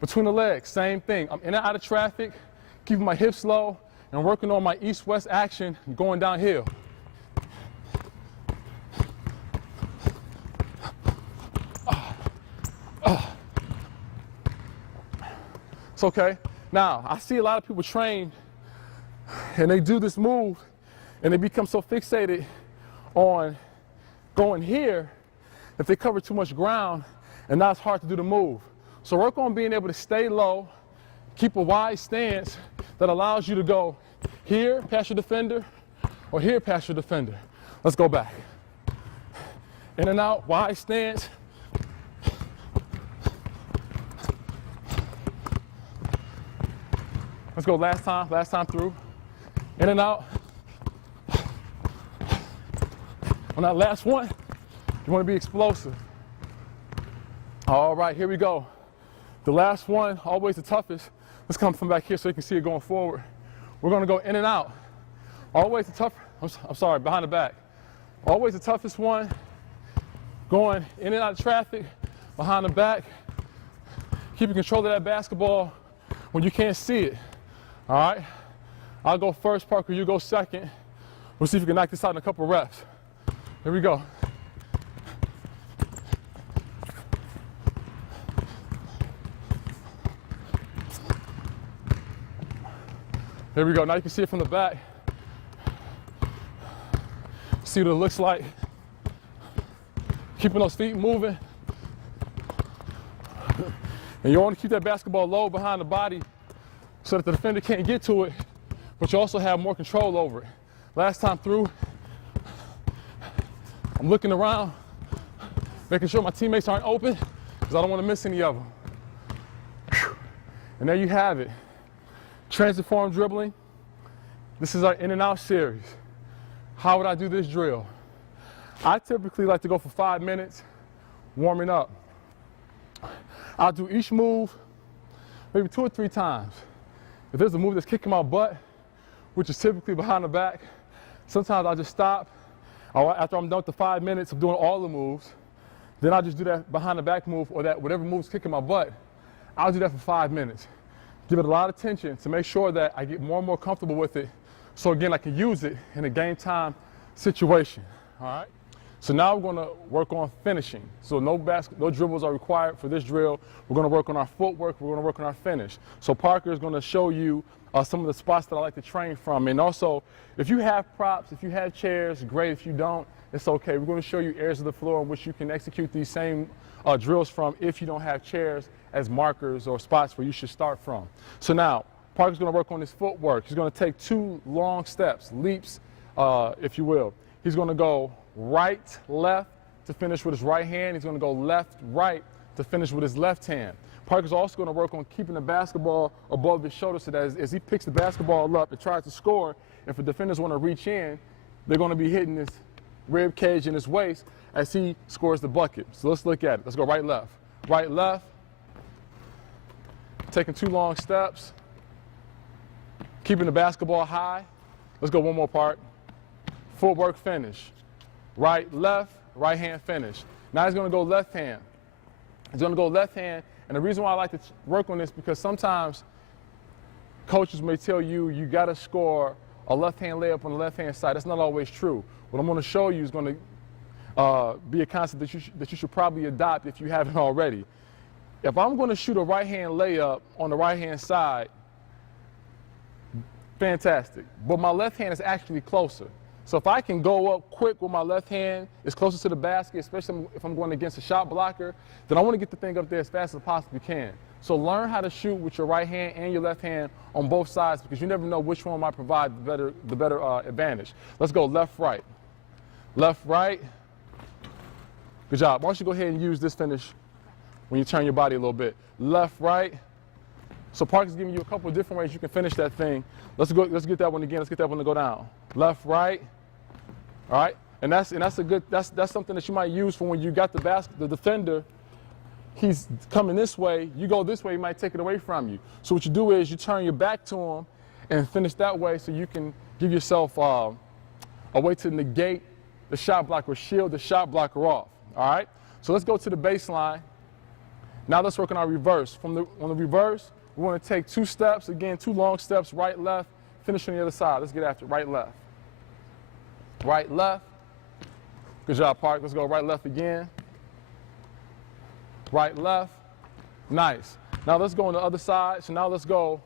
Between the legs, same thing. I'm in and out of traffic, keeping my hips low, and working on my east-west action going downhill. It's okay. Now, I see a lot of people train and they do this move and they become so fixated on going here that they cover too much ground and now it's hard to do the move. So work on being able to stay low, keep a wide stance that allows you to go here past your defender or here past your defender. Let's go back. In and out, wide stance. Let's go last time through. In and out. On that last one, you want to be explosive. All right, here we go. The last one, always the toughest. Let's come from back here so you can see it going forward. We're going to go in and out. Always the tough, I'm sorry, behind the back. Always the toughest one. Going in and out of traffic, behind the back. Keeping control of that basketball when you can't see it. All right, I'll go first, Parker, you go second. We'll see if we can knock this out in a couple reps. Here we go. Here we go, now you can see it from the back. See what it looks like. Keeping those feet moving. And you want to keep that basketball low behind the body so that the defender can't get to it, but you also have more control over it. Last time through, I'm looking around, making sure my teammates aren't open, because I don't want to miss any of them. And there you have it. Transit form dribbling. This is our in and out series. How would I do this drill? I typically like to go for 5 minutes, warming up. I'll do each move maybe 2 or 3 times. If there's a move that's kicking my butt, which is typically behind the back, sometimes I'll just stop. After I'm done with the 5 minutes of doing all the moves, then I'll just do that behind the back move or that whatever move's kicking my butt. I'll do that for 5 minutes. Give it a lot of attention to make sure that I get more and more comfortable with it. So again, I can use it in a game time situation, all right? So now we're gonna work on finishing. So no dribbles are required for this drill. We're gonna work on our footwork, we're gonna work on our finish. So Parker is gonna show you some of the spots that I like to train from. And also, if you have props, if you have chairs, great. If you don't, it's okay. We're gonna show you areas of the floor in which you can execute these same drills from if you don't have chairs as markers or spots where you should start from. So now, Parker's gonna work on his footwork. He's gonna take 2 long steps, leaps, if you will. He's gonna go right, left to finish with his right hand. He's gonna go left, right to finish with his left hand. Parker's also gonna work on keeping the basketball above his shoulder so that as he picks the basketball up and tries to score, if the defenders wanna reach in, they're gonna be hitting his rib cage and his waist as he scores the bucket. So let's look at it. Let's go right, left. Right, left. Taking 2 long steps. Keeping the basketball high. Let's go one more part. Footwork finish. Right, left, right hand finish. Now he's gonna go left hand. He's gonna go left hand, and the reason why I like to work on this because sometimes coaches may tell you you gotta score a left hand layup on the left hand side. That's not always true. What I'm gonna show you is gonna be a concept that you should probably adopt if you haven't already. If I'm gonna shoot a right hand layup on the right hand side, fantastic, but my left hand is actually closer. So if I can go up quick with my left hand, it's closer to the basket, especially if I'm going against a shot blocker, then I want to get the thing up there as fast as I possibly can. So learn how to shoot with your right hand and your left hand on both sides because you never know which one might provide the better advantage. Let's go left, right. Left, right. Good job. Why don't you go ahead and use this finish when you turn your body a little bit. Left, right. So Parker's giving you a couple of different ways you can finish that thing. Let's get that one again. Let's get that one to go down. Left, right. All right, and that's something that you might use for when you got the defender. He's coming this way. You go this way, he might take it away from you. So what you do is you turn your back to him and finish that way, so you can give yourself a way to negate the shot blocker, shield the shot blocker off. All right. So let's go to the baseline. Now let's work on our reverse. On the reverse, we want to take 2 steps, again, 2 long steps, right, left, finish on the other side. Let's get after it. Right, left. Right, left. Good job, Park. Let's go right, left again. Right, left. Nice. Now let's go on the other side. So now let's go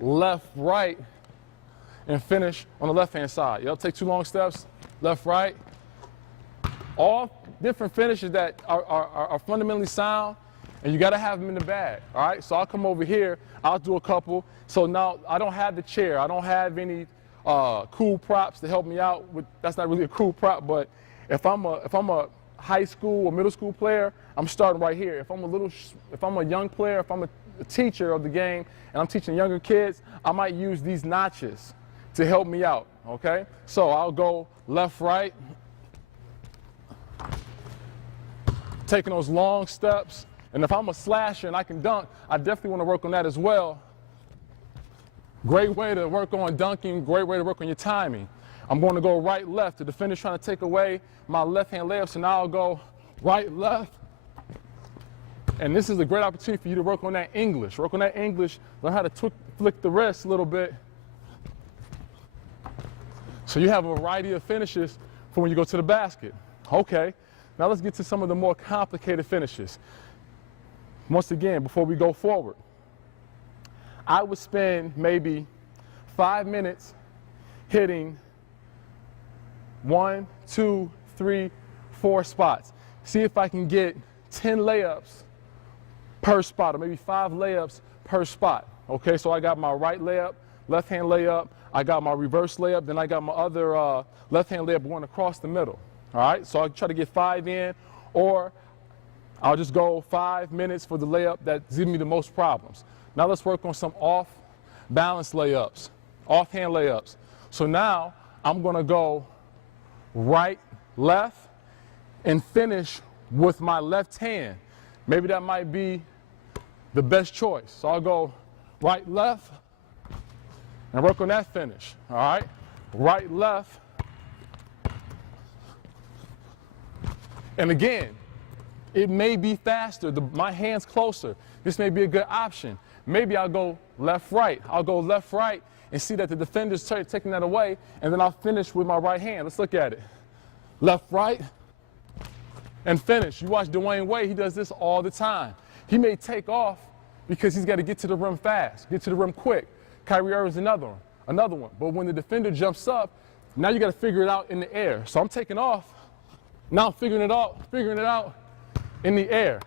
left, right, and finish on the left-hand side. Yep, take 2 long steps, left, right. All different finishes that are fundamentally sound, and you gotta have them in the bag, all right? So I'll come over here, I'll do a couple. So now I don't have the chair, I don't have any cool props to help me out with, that's not really a cool prop, but if I'm a high school or middle school player, I'm starting right here. If I'm a young player, if I'm a teacher of the game and I'm teaching younger kids, I might use these notches to help me out, okay? So I'll go left, right, taking those long steps. And if I'm a slasher and I can dunk, I definitely want to work on that as well. Great way to work on dunking, great way to work on your timing. I'm going to go right, left. The defender's trying to take away my left-hand layup, so now I'll go right, left. And this is a great opportunity for you to work on that English. Work on that English, learn how to flick the wrist a little bit. So you have a variety of finishes for when you go to the basket. Okay, now let's get to some of the more complicated finishes. Once again, before we go forward, I would spend maybe 5 minutes hitting 1, 2, 3, 4 spots. See if I can get 10 layups per spot, or maybe 5 layups per spot. Okay, so I got my right layup, left-hand layup, I got my reverse layup, then I got my other left-hand layup going across the middle. All right, so I'll try to get 5 in, or I'll just go 5 minutes for the layup that's giving me the most problems. Now let's work on some off-balance layups, offhand layups. So now I'm gonna go right, left, and finish with my left hand. Maybe that might be the best choice. So I'll go right, left, and work on that finish, all right? Right, left. And again, it may be faster, my hand's closer. This may be a good option. Maybe I'll go left, right. I'll go left, right, and see that the defender's taking that away, and then I'll finish with my right hand. Let's look at it. Left, right, and finish. You watch Dwayne Wade, he does this all the time. He may take off because he's got to get to the rim fast, get to the rim quick. Kyrie Irving's another one. But when the defender jumps up, now you got to figure it out in the air. So I'm taking off. Now I'm figuring it out in the air.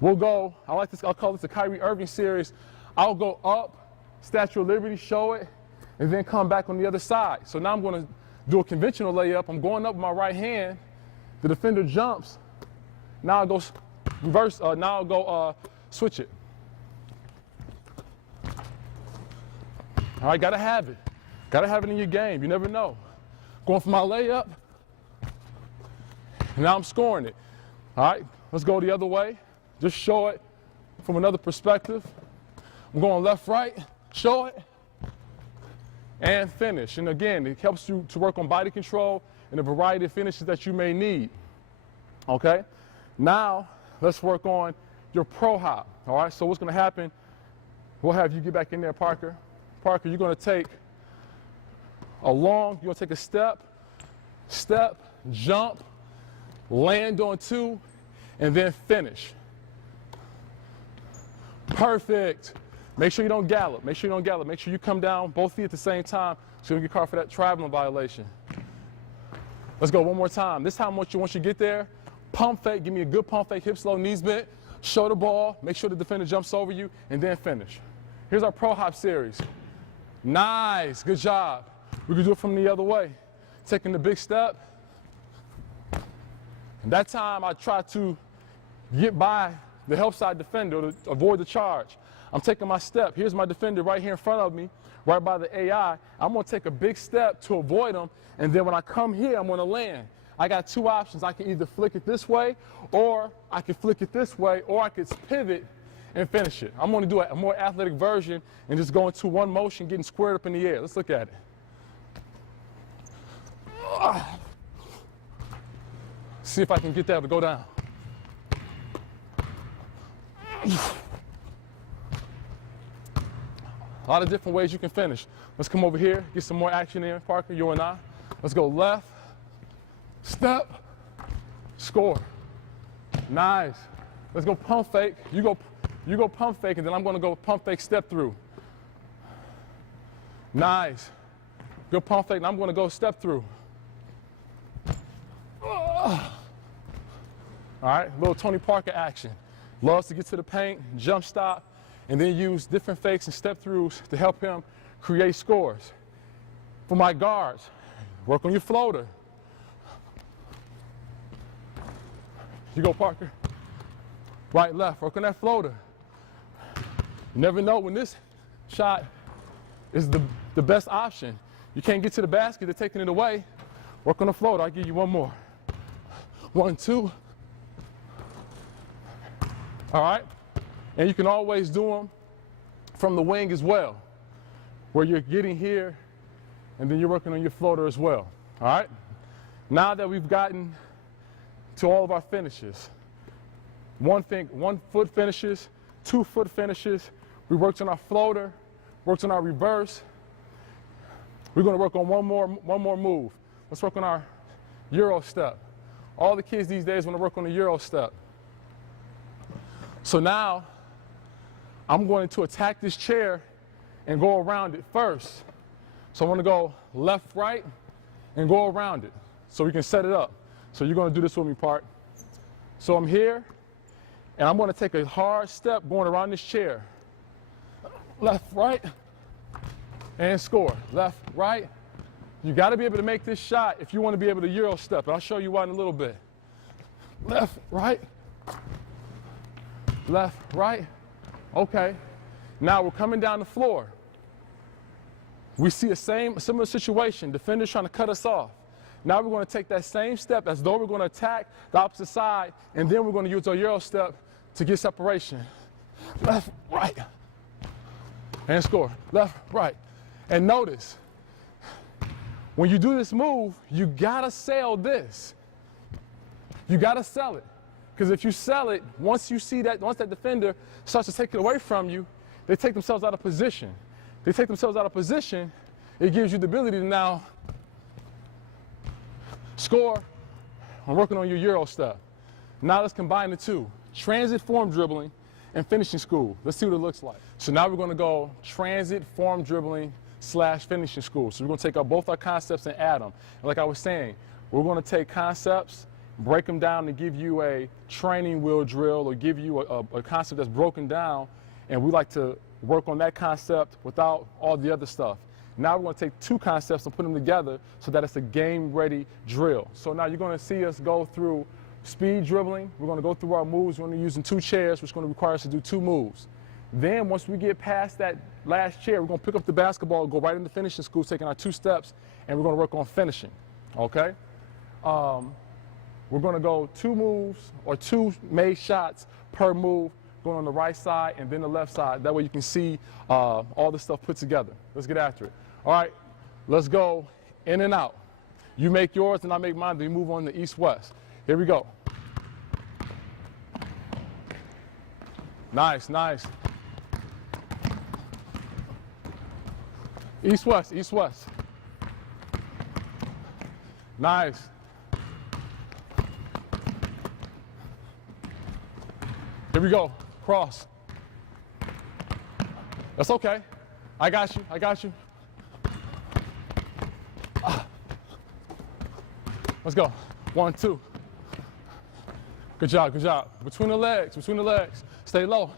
We'll go, I'll call this the Kyrie Irving series. I'll go up, Statue of Liberty, show it, and then come back on the other side. So now I'm going to do a conventional layup. I'm going up with my right hand. The defender jumps. Now I'll go reverse, now I'll go switch it. All right, gotta have it. Gotta have it in your game. You never know. Going for my layup. And now I'm scoring it. All right, let's go the other way. Just show it from another perspective. I'm going left, right, show it, and finish. And again, it helps you to work on body control and a variety of finishes that you may need. Okay? Now, let's work on your pro hop. All right, so what's gonna happen, we'll have you get back in there, Parker. Parker, you're gonna take you're gonna take a step, jump, land on 2, and then finish. Perfect. Make sure you don't gallop. Make sure you come down both feet at the same time so you don't get caught for that traveling violation. Let's go one more time. This time, once you get there, pump fake. Give me a good pump fake, hips low, knees bent. Show the ball. Make sure the defender jumps over you, and then finish. Here's our pro hop series. Nice. Good job. We can do it from the other way. Taking the big step. And that time, I try to get by the help side defender to avoid the charge. I'm taking my step. Here's my defender right here in front of me, right by the AI. I'm going to take a big step to avoid him, and then when I come here, I'm going to land. I got 2 options. I can either flick it this way, or I can flick it this way, or I could pivot and finish it. I'm going to do a more athletic version and just go into one motion, getting squared up in the air. Let's look at it. See if I can get that to go down. A lot of different ways you can finish. Let's come over here, get some more action in, Parker, you and I. Let's go left, step, score. Nice. Let's go pump fake. You go pump fake, and then I'm gonna go pump fake, step through. Nice. Go pump fake, and I'm gonna go step through. All right, little Tony Parker action. Loves to get to the paint, jump stop, and then use different fakes and step throughs to help him create scores. For my guards, work on your floater. You go, Parker. Right, left, work on that floater. You never know when this shot is the best option. You can't get to the basket, they're taking it away. Work on the floater, I'll give you one more. 1, 2. All right? And you can always do them from the wing as well, where you're getting here and then you're working on your floater as well. All right? Now that we've gotten to all of our finishes, 1 foot finishes, 2 foot finishes, we worked on our floater, worked on our reverse. We're going to work on one more move. Let's work on our Euro step. All the kids these days want to work on the Euro step. So now I'm going to attack this chair and go around it first. So I want to go left, right, and go around it so we can set it up. So you're going to do this with me, Park. So I'm here, and I'm going to take a hard step going around this chair. Left, right, and score. Left, right. You got to be able to make this shot if you want to be able to Euro step. And I'll show you why in a little bit. Left, right. Left, right. Okay. Now we're coming down the floor. We see a similar situation. Defenders trying to cut us off. Now we're going to take that same step as though we're going to attack the opposite side, and then we're going to use our Euro step to get separation. Left, right. And score. Left, right. And notice, when you do this move, you gotta sell this. You gotta sell it. Because if you sell it, once that defender starts to take it away from you, they take themselves out of position. They take themselves out of position, it gives you the ability to now score and working on your Euro step. Now let's combine the two. Transit form dribbling and finishing school. Let's see what it looks like. So now we're gonna go transit form dribbling / finishing school. So we're gonna take both our concepts and add them. And like I was saying, we're gonna take concepts, break them down and give you a training wheel drill or give you a concept that's broken down, and we like to work on that concept without all the other stuff. Now we're gonna take 2 concepts and put them together so that it's a game-ready drill. So now you're gonna see us go through speed dribbling. We're gonna go through our moves. We're gonna be using 2 chairs, which is gonna require us to do 2 moves. Then once we get past that last chair, we're gonna pick up the basketball, go right into finishing school, taking our 2 steps, and we're gonna work on finishing, okay? We're gonna go 2 moves or 2 made shots per move, going on the right side and then the left side. That way you can see all the stuff put together. Let's get after it. All right, let's go in and out. You make yours and I make mine, then we move on to east-west. Here we go. Nice, nice. East-west, east-west. Nice. Here we go, cross. That's okay. I got you, I got you. Let's go. 1, 2. Good job, good job. Between the legs, between the legs. Stay low.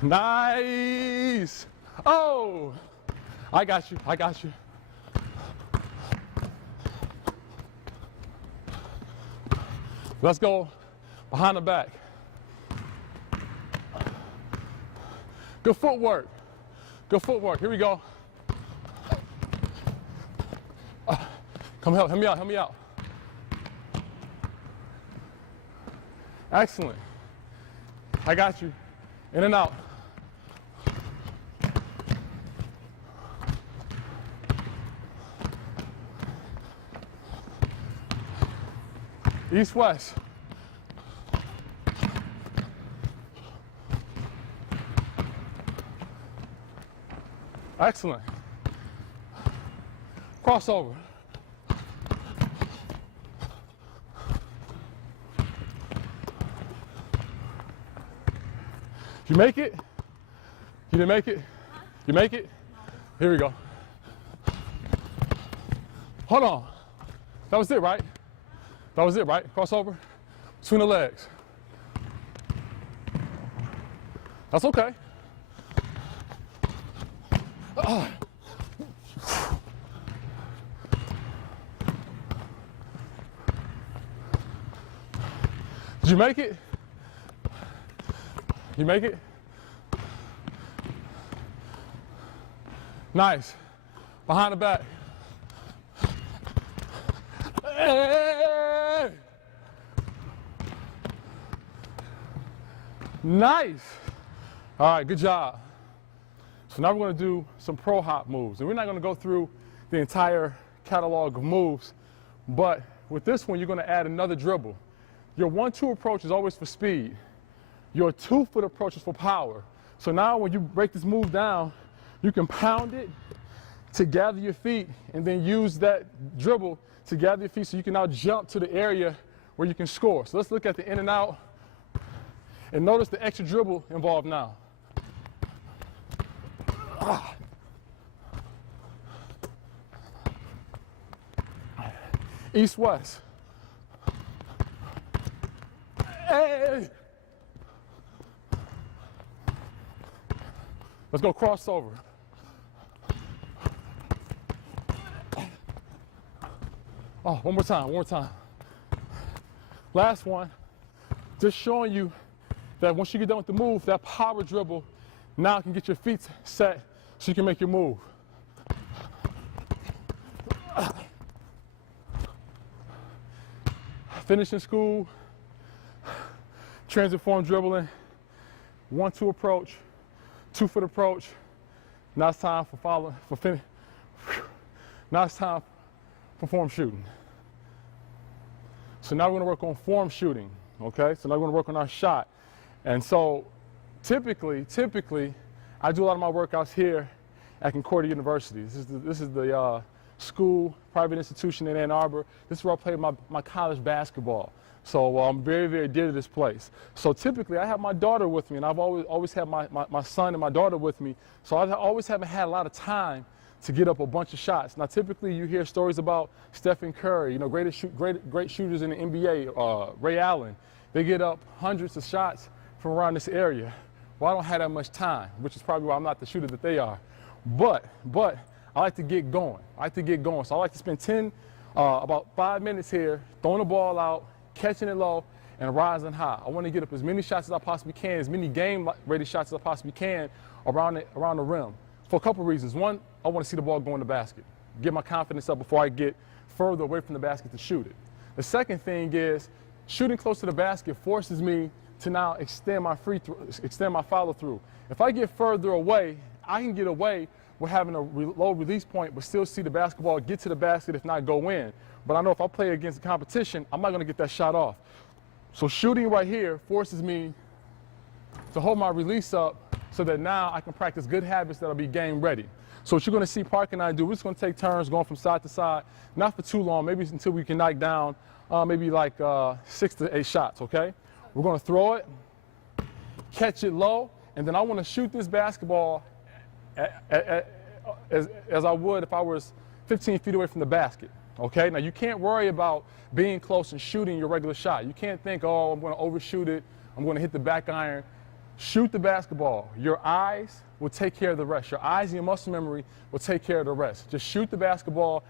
Nice. Oh, I got you, I got you. Let's go behind the back. Good footwork. Good footwork. Here we go. Come help me out, help me out. Excellent. I got you. In and out. East, west. Excellent. Crossover. You make it? You didn't make it? You make it? Here we go. Hold on. That was it, right? That was it, right? Crossover between the legs. That's okay. Did you make it? You make it? Nice. Behind the back. Hey! Nice. All right, good job. So now we're going to do some pro hop moves. And we're not going to go through the entire catalog of moves, but with this one, you're going to add another dribble. Your 1-2 approach is always for speed. Your 2-foot approach is for power. So now when you break this move down, you can pound it to gather your feet and then use that dribble to gather your feet so you can now jump to the area where you can score. So let's look at the in and out and notice the extra dribble involved now. East, west. Hey! Let's go crossover. Oh, one more time, one more time. Last one, just showing you that once you get done with the move, that power dribble now can get your feet set so you can make your move. Finishing school, transit form dribbling, 1-2 approach, 2-foot approach. Now it's time now it's time for form shooting. So now we're going to work on form shooting, okay? So now we're going to work on our shot. And so typically, I do a lot of my workouts here at Concordia University. This is the school, private institution in Ann Arbor. This is where I play my college basketball. So I'm very, very dear to this place. So typically I have my daughter with me, and I've always had my son and my daughter with me. So I always haven't had a lot of time to get up a bunch of shots. Now typically you hear stories about Stephen Curry, you know, great shooters in the NBA, Ray Allen. They get up hundreds of shots from around this area. Well, I don't have that much time, which is probably why I'm not the shooter that they are. But I like to get going. So I like to spend about 5 minutes here, throwing the ball out, catching it low, and rising high. I want to get up as many shots as I possibly can, as many game-ready shots as I possibly can around the rim for a couple reasons. One, I want to see the ball go in the basket, get my confidence up before I get further away from the basket to shoot it. The second thing is shooting close to the basket forces me to now extend my follow through. If I get further away, I can get away with having a low release point, but still see the basketball get to the basket, if not go in. But I know if I play against the competition, I'm not going to get that shot off. So shooting right here forces me to hold my release up so that now I can practice good habits that'll be game ready. So what you're going to see Park and I do, we're just going to take turns going from side to side, not for too long, maybe until we can knock down maybe like 6 to 8 shots, okay? We're going to throw it, catch it low, and then I want to shoot this basketball as I would if I was 15 feet away from the basket, okay? Now, you can't worry about being close and shooting your regular shot. You can't think, oh, I'm going to overshoot it, I'm going to hit the back iron. Shoot the basketball. Your eyes will take care of the rest. Your eyes and your muscle memory will take care of the rest. Just shoot the basketball,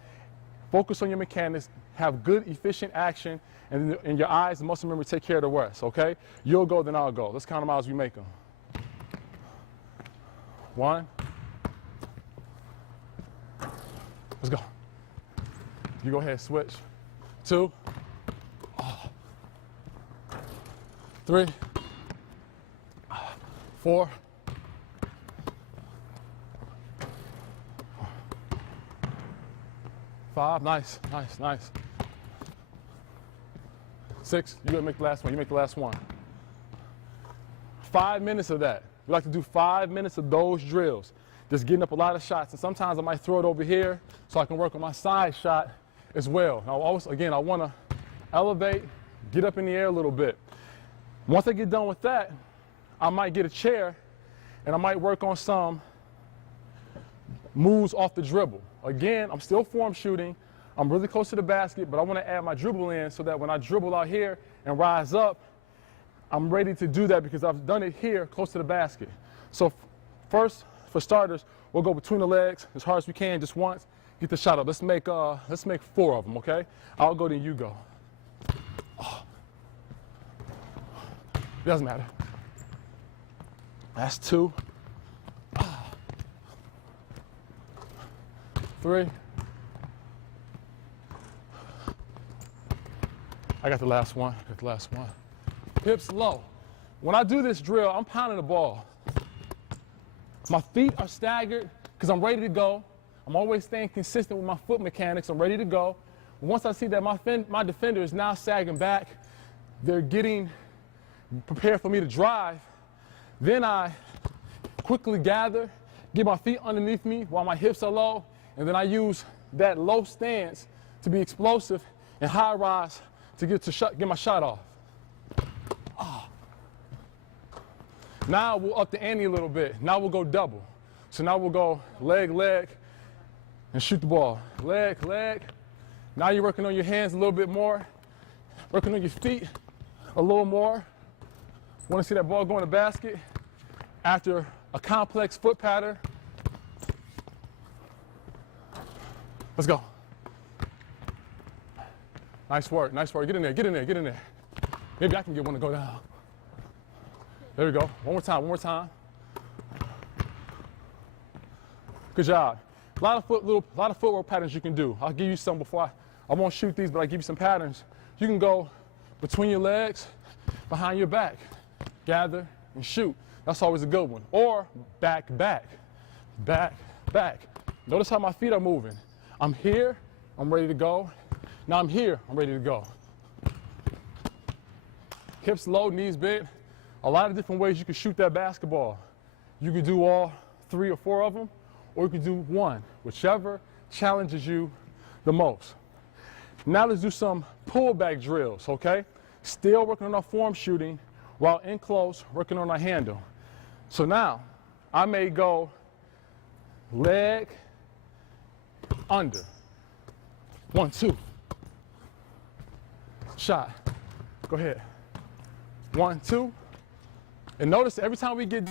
focus on your mechanics, have good, efficient action, and your eyes and muscle memory take care of the rest, okay? You'll go, then I'll go. Let's count them out as we make them. 1. Let's go. You go ahead, switch. 2. 3. 4. 5. Nice. 6, you gotta make the last one, you make the last one. 5 minutes of that. We like to do 5 minutes of those drills. Just getting up a lot of shots. And sometimes I might throw it over here so I can work on my side shot as well. Now always, again, I wanna elevate, get up in the air a little bit. Once I get done with that, I might get a chair and I might work on some moves off the dribble. Again, I'm still form shooting. I'm really close to the basket, but I want to add my dribble in so that when I dribble out here and rise up, I'm ready to do that because I've done it here close to the basket. So first, for starters, we'll go between the legs as hard as we can, just once, get the shot up. Let's make 4 of them, okay? I'll go, then you go. Oh. Doesn't matter. That's 2. 3. I got the last one. Hips low. When I do this drill, I'm pounding the ball. My feet are staggered because I'm ready to go. I'm always staying consistent with my foot mechanics. I'm ready to go. Once I see that my defender is now sagging back, they're getting prepared for me to drive, then I quickly gather, get my feet underneath me while my hips are low, and then I use that low stance to be explosive and high rise to get my shot off. Oh. Now we'll up the ante a little bit. Now we'll go double. So now we'll go leg, leg, and shoot the ball. Leg, leg. Now you're working on your hands a little bit more, working on your feet a little more. Want to see that ball go in the basket after a complex foot pattern. Let's go. Nice work, nice work. Get in there, get in there, get in there. Maybe I can get one to go down. There we go. One more time. Good job. A lot of footwork patterns you can do. I'll give you some before I won't shoot these, but I'll give you some patterns. You can go between your legs, behind your back, gather and shoot. That's always a good one. Or back, back, back, back. Notice how my feet are moving. I'm here, I'm ready to go. Now I'm here, I'm ready to go. Hips low, knees bent. A lot of different ways you can shoot that basketball. You can do all 3 or 4 of them, or you can do 1, whichever challenges you the most. Now let's do some pullback drills, okay? Still working on our form shooting while in close, working on our handle. So now, I may go leg, under. 1, 2. Shot. Go ahead. 1, 2. And notice every time we get